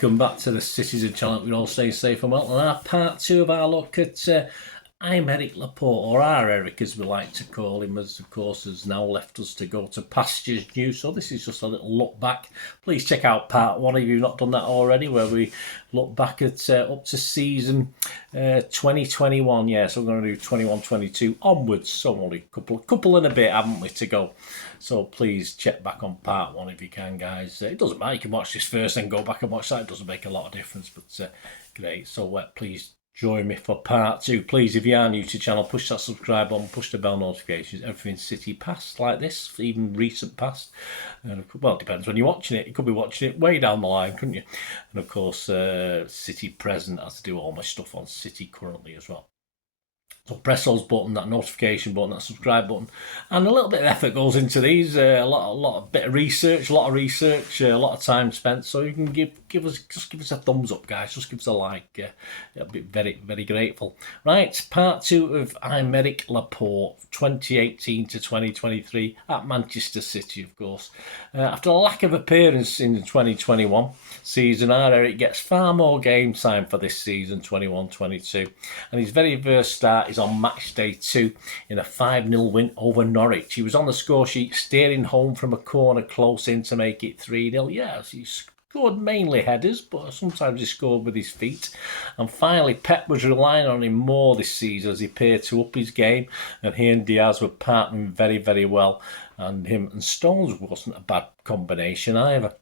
welcome back to the Citizen channel. We all stay safe and well. And our part two of our look at I'm Eric Laporte, or our Eric as we like to call him, as of course has now left us to go to pastures new. So this is just a little look back. Please check out part one if you've not done that already, where we look back at up to season 2021. Yeah, so we're going to do 21-22 onwards. So only a couple and a bit, haven't we, to go. So please check back on part one if you can, guys. It doesn't matter, you can watch this first and go back and watch that. It doesn't make a lot of difference, but great. So please join me for part two. Please, if you are new to the channel, push that subscribe button, push the bell notifications. Everything's City past like this, even recent past. And well, it depends when you're watching it. You could be watching it way down the line, couldn't you? And of course, City present, as I do all my stuff on City currently as well. So press those buttons, that notification button, that subscribe button, and a little bit of effort goes into these. A lot of research, a lot of time spent. So you can give us a thumbs up, guys. Just give us a like. I'll be very, very grateful. Right, part two of I'm Eric Laporte, 2018 to 2023 at Manchester City, of course. After a lack of appearance in the 2021 season, our Eric gets far more game time for this season, 21-22, and his very first start is on match day 2 in a 5-0 win over Norwich. He was on the score sheet, steering home from a corner close in to make it 3-0. Yes, he scored mainly headers, but sometimes he scored with his feet. And finally, Pep was relying on him more this season as he appeared to up his game, and he and Diaz were partnering very, very well. And him and Stones wasn't a bad combination either.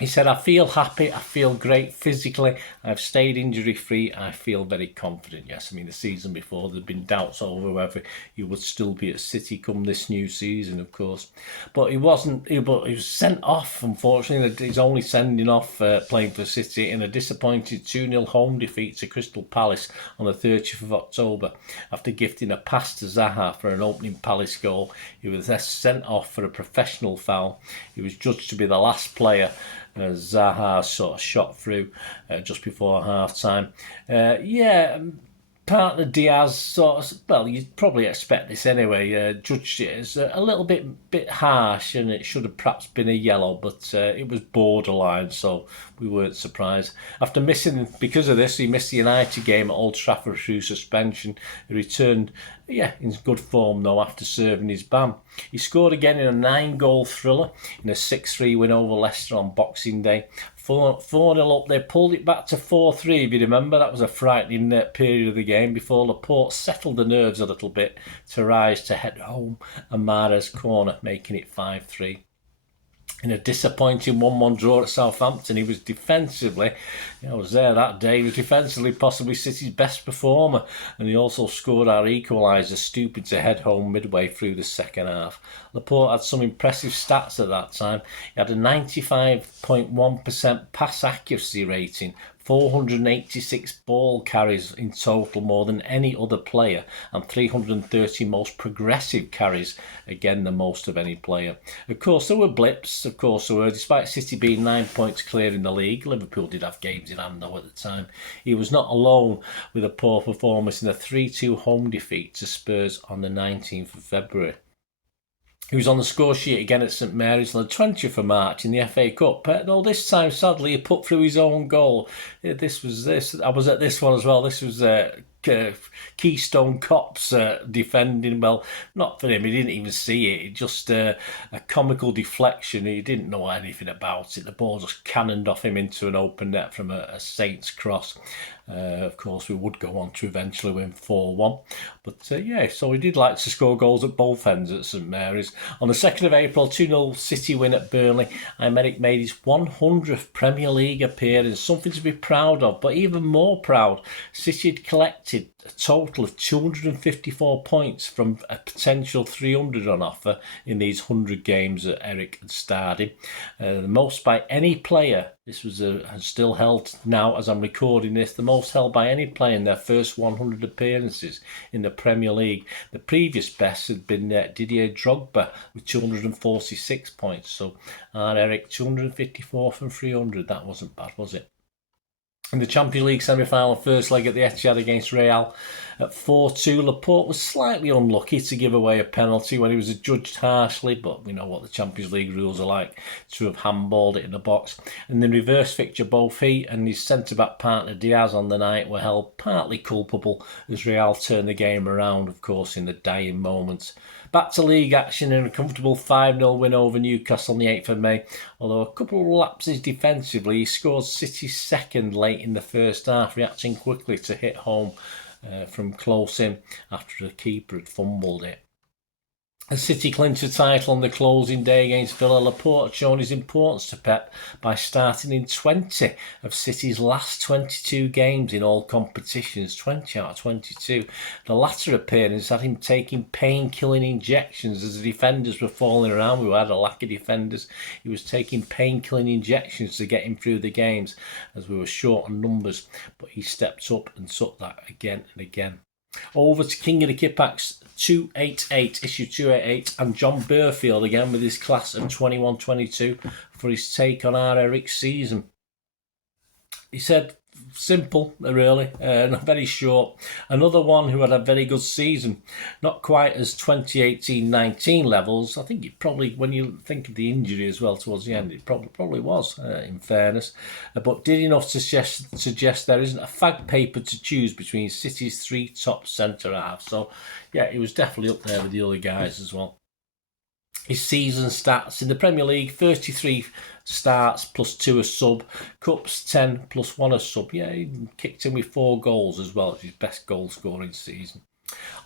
He said, I feel happy, I feel great physically, I've stayed injury-free, I feel very confident. Yes, I mean, the season before, there'd been doubts over whether he would still be at City come this new season, of course. But he wasn't, he was sent off, unfortunately. He's only sending off playing for City in a disappointing 2-0 home defeat to Crystal Palace on the 30th of October. After gifting a pass to Zaha for an opening Palace goal, he was then sent off for a professional foul. He was judged to be the last player Zaha sort of shot through just before half-time. Partner Diaz sort of, well, you'd probably expect this anyway, judged it as a little bit harsh, and it should have perhaps been a yellow, but it was borderline, so we weren't surprised. Because of this, he missed the United game at Old Trafford through suspension. He returned, in good form though, after serving his ban. He scored again in a 9-goal thriller in a 6-3 win over Leicester on Boxing Day. 4-0 up, they pulled it back to 4-3, if you remember. That was a frightening period of the game before Laporte settled the nerves a little bit to rise to head home and Mahrez's corner, making it 5-3. In a disappointing 1-1 draw at Southampton, he was defensively, I was there that day, he was defensively possibly City's best performer, and he also scored our equaliser, stupid to head home midway through the second half. Laporte had some impressive stats at that time. He had a 95.1% pass accuracy rating, 486 ball carries in total, more than any other player, and 330 most progressive carries, again the most of any player. Of course there were blips, despite City being 9 points clear in the league. Liverpool did have games in hand though at the time. He was not alone with a poor performance in a 3-2 home defeat to Spurs on the 19th of February. He was on the score sheet again at St Mary's on the 20th of March in the FA Cup. Though this time, sadly, he put through his own goal. I was at this one as well. This was Keystone Cops defending. Well, not for him. He didn't even see it. Just a comical deflection. He didn't know anything about it. The ball just cannoned off him into an open net from a Saints cross. Of course, we would go on to eventually win 4-1. But so he did like to score goals at both ends at St Mary's. On the 2nd of April, 2-0 City win at Burnley. Eric made his 100th Premier League appearance, something to be proud of. But even more proud, City had collected a total of 254 points from a potential 300 on offer in these 100 games that Eric had starred in. The most by any player. This was still held now as I'm recording this, the most held by any player in their first 100 appearances in the Premier League. The previous best had been Didier Drogba with 246 points. So Eric, 254 from 300. That wasn't bad, was it? In the Champions League semi-final, first leg at the Etihad against Real, At 4-2, Laporte was slightly unlucky to give away a penalty when he was adjudged harshly, but we know what the Champions League rules are like, to have handballed it in the box. In the reverse fixture, both he and his centre-back partner Diaz on the night were held partly culpable as Real turned the game around, of course, in the dying moments. Back to league action in a comfortable 5-0 win over Newcastle on the 8th of May. Although a couple of lapses defensively, he scored City's second late in the first half, reacting quickly to hit home from close in after the keeper had fumbled it. As City clinched the title on the closing day against Villa, Laporte shown his importance to Pep by starting in 20 of City's last 22 games in all competitions, 20 out of 22. The latter appearance had him taking pain-killing injections as the defenders were falling around. We had a lack of defenders. He was taking pain-killing injections to get him through the games as we were short on numbers, but he stepped up and took that again and again. Over to King of the Kippax 288, issue 288, and John Burfield again with his class of 21-22 for his take on our Eric's season. He said, simple, really, not very short. Another one who had a very good season. Not quite as 2018-19 levels. I think it probably, when you think of the injury as well towards the end, it probably was, in fairness. But did enough to suggest there isn't a fag paper to choose between City's three top centre-halves. So, yeah, he was definitely up there with the other guys as well. His season stats in the Premier League: 33 starts plus 2 a sub, Cups 10 plus 1 a sub. Yeah, he kicked in with 4 goals as well. It's his best goal scoring season.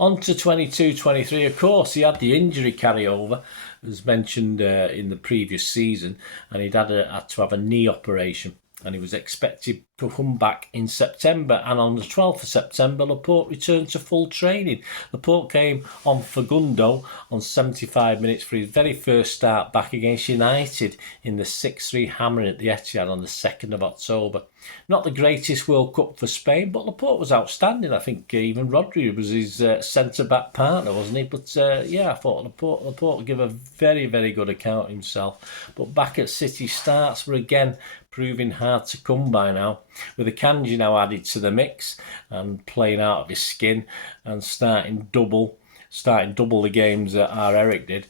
On to 22-23, of course, he had the injury carryover, as mentioned in the previous season, and he'd had to have a knee operation. And he was expected to come back in September. And on the 12th of September, Laporte returned to full training. Laporte came on for Gundo on 75 minutes for his very first start back against United in the 6-3 hammering at the Etihad on the 2nd of October. Not the greatest World Cup for Spain, but Laporte was outstanding. I think even Rodri was his centre-back partner, wasn't he? But yeah, I thought Laporte gave a very, very good account of himself. But back at City, starts were again proving hard to come by now, with Akanji now added to the mix and playing out of his skin and starting double the games that our Eric did.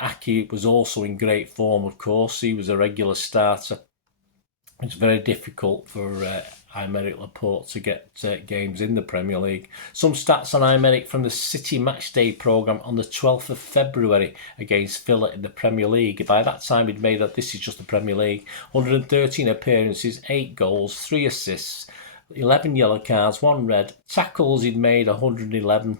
Aki was also in great form, of course. He was a regular starter. It's very difficult for Aymeric Laporte to get games in the Premier League. Some stats on Aymeric from the City Matchday programme on the 12th of February against Villa in the Premier League. By that time, he'd made that this is just the Premier League. 113 appearances, 8 goals, 3 assists, 11 yellow cards, 1 red. Tackles, he'd made 111.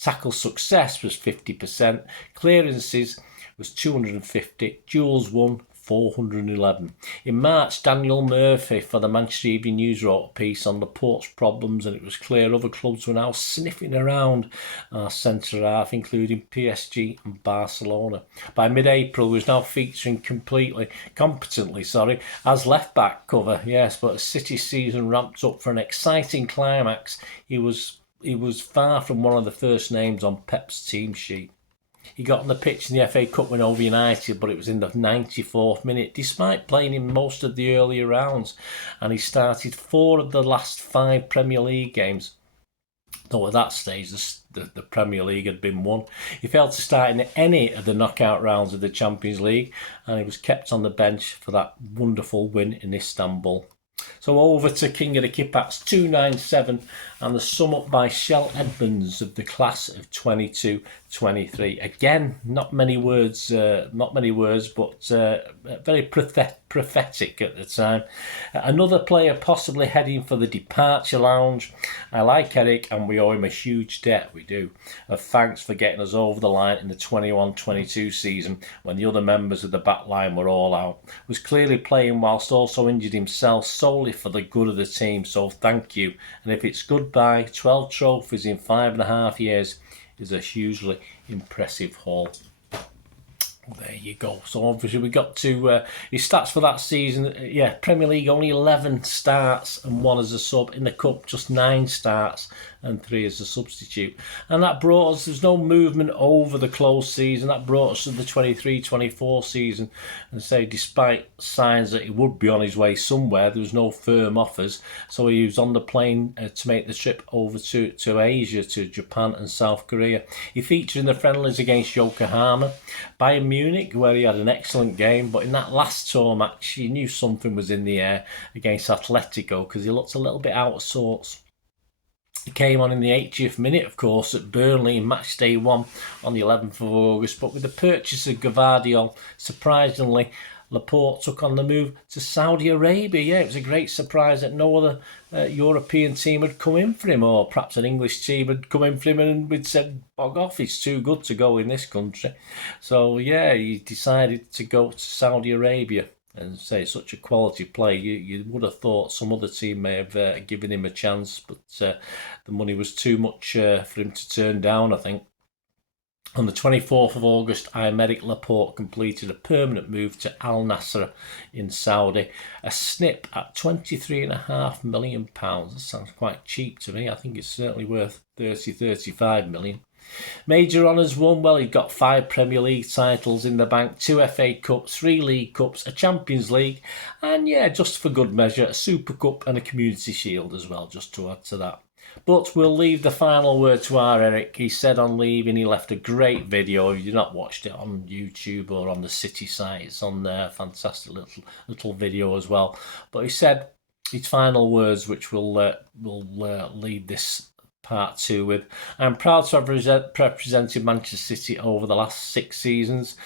Tackle success was 50%. Clearances was 250. Duels won, 411. In March, Daniel Murphy for the Manchester Evening News wrote a piece on Laporte's problems, and it was clear other clubs were now sniffing around our centre-half, including PSG and Barcelona. By mid-April, he was now featuring competently, as left-back cover, yes, but as City's season ramped up for an exciting climax, he was far from one of the first names on Pep's team sheet. He got on the pitch in the FA Cup win over United, but it was in the 94th minute, despite playing in most of the earlier rounds, and he started 4 of the last 5 Premier League games. Though at that stage, the Premier League had been won. He failed to start in any of the knockout rounds of the Champions League, and he was kept on the bench for that wonderful win in Istanbul. So over to King of the Kippax 297 and the sum up by Shell Edmonds of the class of 22-23. Again, not many words, but very prophetic at the time. Another player possibly heading for the departure lounge. I like Eric, and we owe him a huge debt, we do, of thanks for getting us over the line in the 21-22 season when the other members of the back line were all out. Was clearly playing whilst also injured himself solely for the good of the team, so thank you. And if it's goodbye, 12 trophies in 5.5 years is a hugely impressive haul. There you go. So obviously we got to his stats for that season. Yeah, Premier League only 11 starts and 1 as a sub. In the Cup, just 9 starts and 3 as a substitute. And that brought us, there's no movement over the close season, that brought us to the 23-24 season. And say, despite signs that he would be on his way somewhere, there was no firm offers. So he was on the plane to make the trip over to Asia, to Japan and South Korea. He featured in the friendlies against Yokohama, Bayern Munich, where he had an excellent game, but in that last tour match, you knew something was in the air against Atletico because he looked a little bit out of sorts. He came on in the 80th minute, of course, at Burnley in match day 1 on the 11th of August, but with the purchase of Gvardiol, surprisingly, Laporte took on the move to Saudi Arabia. Yeah, it was a great surprise that no other European team had come in for him, or perhaps an English team had come in for him and we'd said, bog off, he's too good to go in this country. So, yeah, he decided to go to Saudi Arabia. And say, such a quality play, you would have thought some other team may have given him a chance, but the money was too much for him to turn down, I think. On the 24th of August, Aymeric Laporte completed a permanent move to Al Nassr in Saudi. A snip at £23.5 million. That sounds quite cheap to me. I think it's certainly worth 35 million. Major honours won. Well, he got 5 Premier League titles in the bank, 2 FA Cups, 3 League Cups, a Champions League, and yeah, just for good measure, a Super Cup and a Community Shield as well, just to add to that. But we'll leave the final word to our Eric. He said on leaving he left a great video. If you've not watched it on YouTube or on the City site, it's on there. Fantastic little video as well. But he said his final words, which we'll lead this part 2 with. I'm proud to have represented Manchester City over the last 6 seasons.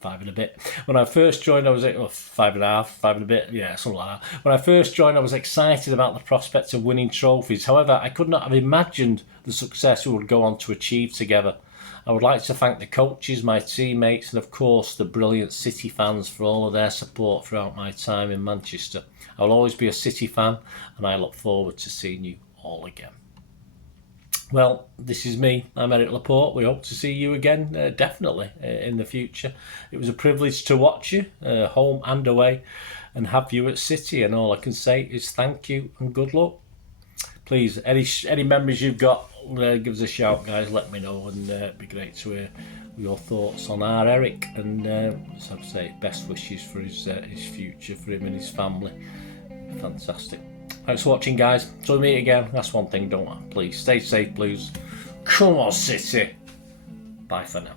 5 and a bit. When I first joined, I was 5.5, 5 and a bit, yeah, something like that. When I first joined, I was excited about the prospect of winning trophies. However, I could not have imagined the success we would go on to achieve together. I would like to thank the coaches, my teammates, and of course the brilliant City fans for all of their support throughout my time in Manchester. I will always be a City fan, and I look forward to seeing you all again. Well, this is me. I'm Eric Laporte. We hope to see you again, definitely, in the future. It was a privilege to watch you, home and away, and have you at City. And all I can say is thank you and good luck. Please, any memories you've got, give us a shout, guys. Let me know, and it'd be great to hear your thoughts on our Eric. And as I say, best wishes for his future, for him and his family. Fantastic. Thanks for watching, guys. Till we meet again, that's one thing, don't I? Please stay safe, please. Come on, City. Bye for now.